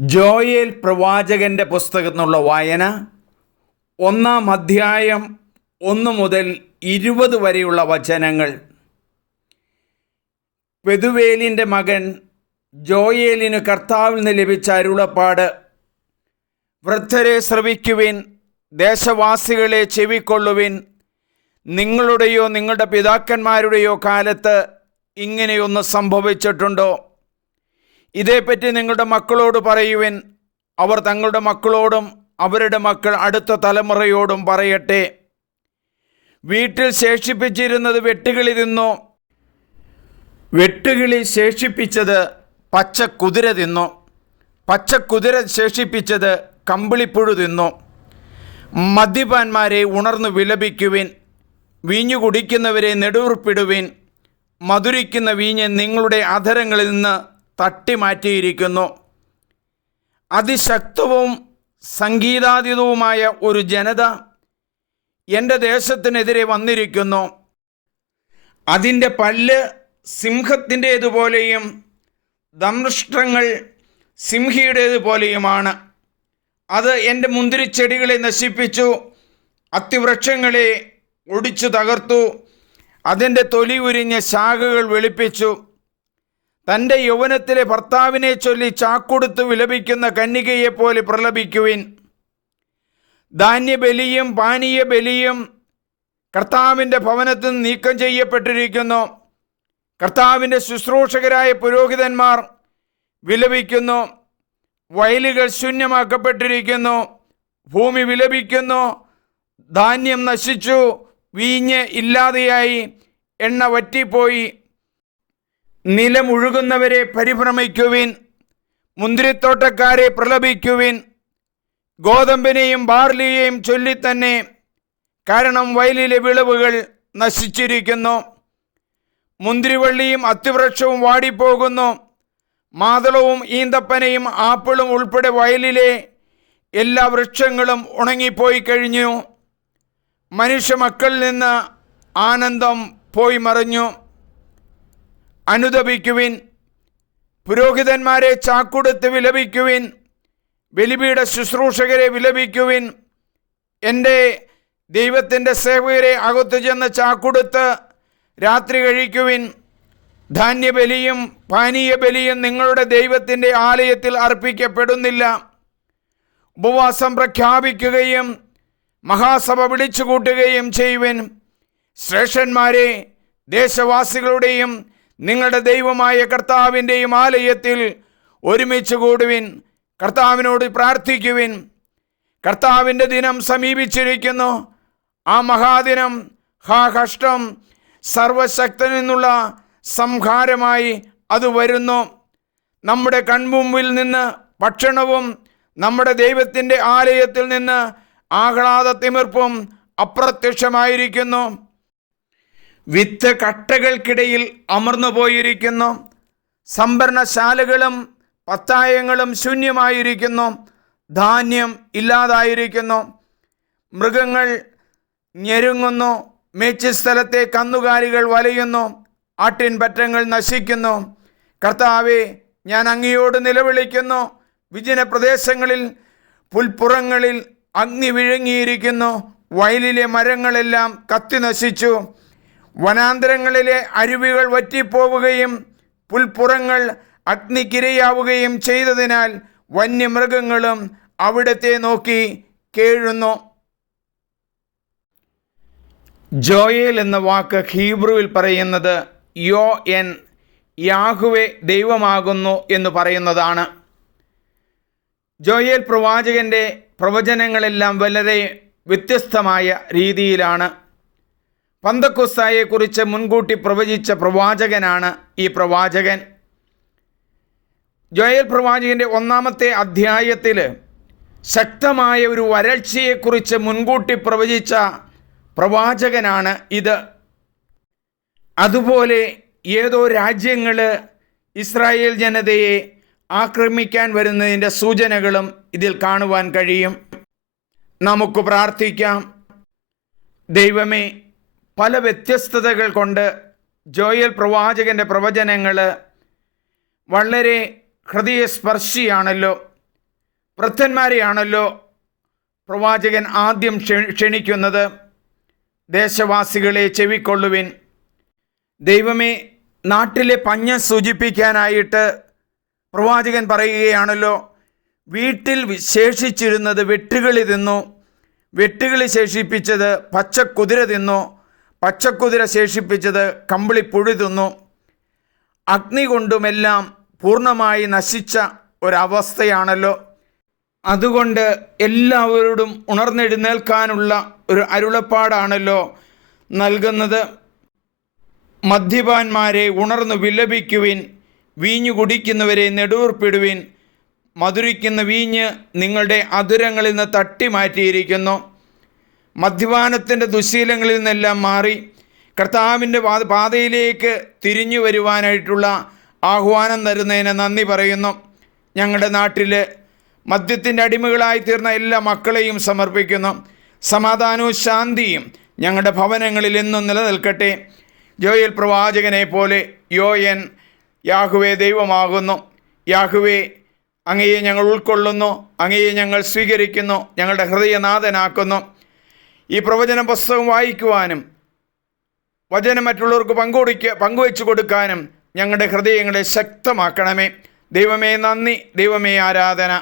Joel പ്രവാചകൻ്റെ പുസ്തകത്തിൽ നിന്നുള്ള വായന 1-ാം അധ്യായം 1 മുതൽ 20 വരെയുള്ള വചനങ്ങൾ. പെതുവേലിൻ്റെ മകൻ ജോയേലിന് കർത്താവിൽ നിന്ന് ലഭിച്ച അരുളപ്പാട്. വൃദ്ധരെ ശ്രവിക്കുവിൻ, ദേശവാസികളെ ചെവിക്കൊള്ളുവിൻ. നിങ്ങളുടെയോ നിങ്ങളുടെ പിതാക്കന്മാരുടെയോ കാലത്ത് ഇങ്ങനെയൊന്ന് സംഭവിച്ചിട്ടുണ്ടോ? ഇതേപ്പറ്റി നിങ്ങളുടെ മക്കളോട് പറയുവിൻ. അവർ തങ്ങളുടെ മക്കളോടും അവരുടെ മക്കൾ അടുത്ത തലമുറയോടും പറയട്ടെ. വീട്ടിൽ ശേഷിപ്പിച്ചിരുന്നത് വെട്ടുകിളി തിന്നു. വെട്ടുകിളി ശേഷിപ്പിച്ചത് പച്ചക്കുതിര തിന്നു. പച്ചക്കുതിര ശേഷിപ്പിച്ചത് കമ്പിളിപ്പുഴു തിന്നു. മദ്യപാന്മാരെ ഉണർന്നു വിലപിക്കുവിൻ, വീഞ്ഞു കുടിക്കുന്നവരെ നെടുവീർപ്പിടുവിൻ. മധുരിക്കുന്ന വീഞ്ഞ് നിങ്ങളുടെ അധരങ്ങളിൽ നിന്ന് തട്ടിമാറ്റിയിരിക്കുന്നു. അതിശക്തവും സംഗീതാതീതവുമായ ഒരു ജനത എൻ്റെ ദേശത്തിനെതിരെ വന്നിരിക്കുന്നു. അതിൻ്റെ പല്ല് സിംഹത്തിൻ്റേതുപോലെയും ദംഷ്ട്രങ്ങൾ സിംഹിയുടേതുപോലെയുമാണ്. അത് എൻ്റെ മുന്തിരിച്ചെടികളെ നശിപ്പിച്ചു, അത്തിവൃക്ഷങ്ങളെ ഒടിച്ചു തകർത്തു, അതിൻ്റെ തൊലി ഉരിഞ്ഞ ശാഖകൾ വെളുപ്പിച്ചു. തൻ്റെ യൗവനത്തിലെ ഭർത്താവിനെ ചൊല്ലി ചാക്കൊടുത്ത് വിലപിക്കുന്ന കന്യകയെപ്പോലെ പ്രലപിക്കുവിൻ. ധാന്യബലിയും പാനീയ ബലിയും കർത്താവിൻ്റെ ഭവനത്തിൽ നീക്കം ചെയ്യപ്പെട്ടിരിക്കുന്നു. കർത്താവിൻ്റെ ശുശ്രൂഷകരായ പുരോഹിതന്മാർ വിലപിക്കുന്നു. വയലുകൾ ശൂന്യമാക്കപ്പെട്ടിരിക്കുന്നു. ഭൂമി വിലപിക്കുന്നു. ധാന്യം നശിച്ചു, വീഞ്ഞ് ഇല്ലാതെയായി, എണ്ണ വറ്റിപ്പോയി. നിലമുഴുകുന്നവരെ പരിഭ്രമിക്കുവിൻ, മുന്തിരിത്തോട്ടക്കാരെ പ്രലപിക്കുവിൻ. ഗോതമ്പിനെയും ബാർലിയെയും ചൊല്ലിത്തന്നെ, കാരണം വയലിലെ വിളവുകൾ നശിച്ചിരിക്കുന്നു. മുന്തിരിവള്ളിയും അത്തിവൃക്ഷവും വാടിപ്പോകുന്നു. മാതളവും ഈന്തപ്പനയും ആപ്പിളും ഉൾപ്പെടെ വയലിലെ എല്ലാ വൃക്ഷങ്ങളും ഉണങ്ങിപ്പോയി കഴിഞ്ഞു. മനുഷ്യമക്കളിൽ നിന്ന് ആനന്ദം പോയി മറഞ്ഞു. അനുതപിക്കുവിൻ, പുരോഹിതന്മാരെ ചാക്കൊടുത്ത് വിലപിക്കുവിൻ, ബലിപീഠ ശുശ്രൂഷകരെ വിലപിക്കുവിൻ. എൻ്റെ ദൈവത്തിൻ്റെ സേവകരെ അകത്തു ചെന്ന് ചാക്കൊടുത്ത് രാത്രി കഴിക്കുവിൻ. ധാന്യബലിയും പാനീയ ബലിയും നിങ്ങളുടെ ദൈവത്തിൻ്റെ ആലയത്തിൽ അർപ്പിക്കപ്പെടുന്നില്ല. ഉപവാസം പ്രഖ്യാപിക്കുകയും മഹാസഭ വിളിച്ചു കൂട്ടുകയും ചെയ്യുവിൻ. ശ്രേഷ്ഠന്മാരെ, ദേശവാസികളുടെയും നിങ്ങളുടെ ദൈവമായ കർത്താവിൻ്റെയും ആലയത്തിൽ ഒരുമിച്ച് കൂടുവിൻ. കർത്താവിനോട് പ്രാർത്ഥിക്കുവിൻ. കർത്താവിൻ്റെ ദിനം സമീപിച്ചിരിക്കുന്നു. ആ മഹാദിനം, കഷ്ടം! സർവശക്തനിൽ നിന്നുള്ള സംഹാരമായി അത് വരുന്നു. നമ്മുടെ കൺമുമ്പിൽ നിന്ന് ഭക്ഷണവും നമ്മുടെ ദൈവത്തിൻ്റെ ആലയത്തിൽ നിന്ന് ആഹ്ലാദത്തിമിർപ്പും അപ്രത്യക്ഷമായിരിക്കുന്നു. വിത്ത് കട്ടകൾക്കിടയിൽ അമർന്നു പോയിരിക്കുന്നു. സംഭരണശാലകളും പത്തായങ്ങളും ശൂന്യമായിരിക്കുന്നു. ധാന്യം ഇല്ലാതായിരിക്കുന്നു. മൃഗങ്ങൾ ഞെരുങ്ങുന്നു. മേച്ചിസ്ഥലത്തെ കന്നുകാലികൾ വലയുന്നു. ആട്ടിൻപറ്റങ്ങൾ നശിക്കുന്നു. കർത്താവേ, ഞാൻ അങ്ങയോട് നിലവിളിക്കുന്നു. വിജന പ്രദേശങ്ങളിൽ പുൽപ്പുറങ്ങളിൽ അഗ്നി വിഴുങ്ങിയിരിക്കുന്നു. വയലിലെ മരങ്ങളെല്ലാം കത്തി നശിച്ചു. വനാന്തരങ്ങളിലെ അരുവികൾ വറ്റിപ്പോവുകയും പുൽപ്പുറങ്ങൾ അഗ്നിക്കിരയാവുകയും ചെയ്തതിനാൽ വന്യമൃഗങ്ങളും അവിടത്തെ നോക്കി കേഴുന്നു. ജോയേൽ എന്ന വാക്ക് ഹീബ്രുവിൽ പറയുന്നത് യോ-എൻ, യാഹുവേ ദൈവമാകുന്നു എന്ന് പറയുന്നതാണ്. ജോയേൽ പ്രവാചകൻ്റെ പ്രവചനങ്ങളെല്ലാം വളരെ വ്യത്യസ്തമായ രീതിയിലാണ്. പന്തക്കുസ്തായെക്കുറിച്ച് മുൻകൂട്ടി പ്രവചിച്ച പ്രവാചകനാണ് ഈ പ്രവാചകൻ. ജോയേൽ പ്രവാചകൻ്റെ 1-ാമത്തെ അധ്യായത്തിൽ ശക്തമായ ഒരു വരൾച്ചയെക്കുറിച്ച് മുൻകൂട്ടി പ്രവചിച്ച പ്രവാചകനാണ് ഇത്. അതുപോലെ ഏതോ രാജ്യങ്ങൾ ഇസ്രായേൽ ജനതയെ ആക്രമിക്കാൻ വരുന്നതിൻ്റെ സൂചനകളും ഇതിൽ കാണുവാൻ കഴിയും. നമുക്ക് പ്രാർത്ഥിക്കാം. ദൈവമേ, പല വ്യത്യസ്തതകൾ കൊണ്ട് ജോയേൽ പ്രവാചകൻ്റെ പ്രവചനങ്ങൾ വളരെ ഹൃദയസ്പർശിയാണല്ലോ. വൃദ്ധന്മാരെയാണല്ലോ പ്രവാചകൻ ആദ്യം ക്ഷണിക്കുന്നത്. ദേശവാസികളെ ചെവിക്കൊള്ളുവിൻ. ദൈവമേ, നാട്ടിലെ പഞ്ഞ സൂചിപ്പിക്കാനായിട്ട് പ്രവാചകൻ പറയുകയാണല്ലോ, വീട്ടിൽ ശേഷിച്ചിരുന്നത് വെട്ടുകിളി തിന്നു, വെട്ടുകിളി ശേഷിപ്പിച്ചത് പച്ചക്കുതിര തിന്നു, പച്ചക്കുതിര ശേഷിപ്പിച്ചത് കമ്പിളിപ്പുഴു തിന്നു. അഗ്നി കൊണ്ടുമെല്ലാം പൂർണ്ണമായി നശിച്ച ഒരവസ്ഥയാണല്ലോ. അതുകൊണ്ട് എല്ലാവരോടും ഉണർന്നെഴുന്നേൽക്കാനുള്ള ഒരു അരുളപ്പാടാണല്ലോ നൽകുന്നത്. മദ്യപാന്മാരെ ഉണർന്നു വിലപിക്കുവിൻ, വീഞ്ഞു കുടിക്കുന്നവരെ നെടുവീർപ്പിടുവിൻ. മധുരിക്കുന്ന വീഞ്ഞ് നിങ്ങളുടെ അധുരങ്ങളിൽ നിന്ന് തട്ടി മാറ്റിയിരിക്കുന്നു. മദ്യപാനത്തിൻ്റെ ദുശീലങ്ങളിൽ നിന്നെല്ലാം മാറി കർത്താവിൻ്റെ പാതയിലേക്ക് തിരിഞ്ഞു വരുവാനായിട്ടുള്ള ആഹ്വാനം തരുന്നതിന് നന്ദി പറയുന്നു. ഞങ്ങളുടെ നാട്ടിൽ മദ്യത്തിൻ്റെ അടിമകളായി തീർന്ന എല്ലാ മക്കളെയും സമർപ്പിക്കുന്നു. സമാധാനവും ശാന്തിയും ഞങ്ങളുടെ ഭവനങ്ങളിൽ എന്നും നിലനിൽക്കട്ടെ. ജോയൽ പ്രവാചകനെ പോലെ യോയൻ യാഹുവേ ദൈവമാകുന്നു. യാഹുവേ, അങ്ങയെ ഞങ്ങൾ ഉൾക്കൊള്ളുന്നു, അങ്ങയെ ഞങ്ങൾ സ്വീകരിക്കുന്നു, ഞങ്ങളുടെ ഹൃദയനാഥനാക്കുന്നു. ഈ പ്രവചന പുസ്തകം വായിക്കുവാനും വചനം മറ്റുള്ളവർക്ക് പങ്കുവെച്ചു കൊടുക്കാനും ഞങ്ങളുടെ ഹൃദയങ്ങളെ ശക്തമാക്കണമേ. ദൈവമേ നന്ദി, ദൈവമേ ആരാധന.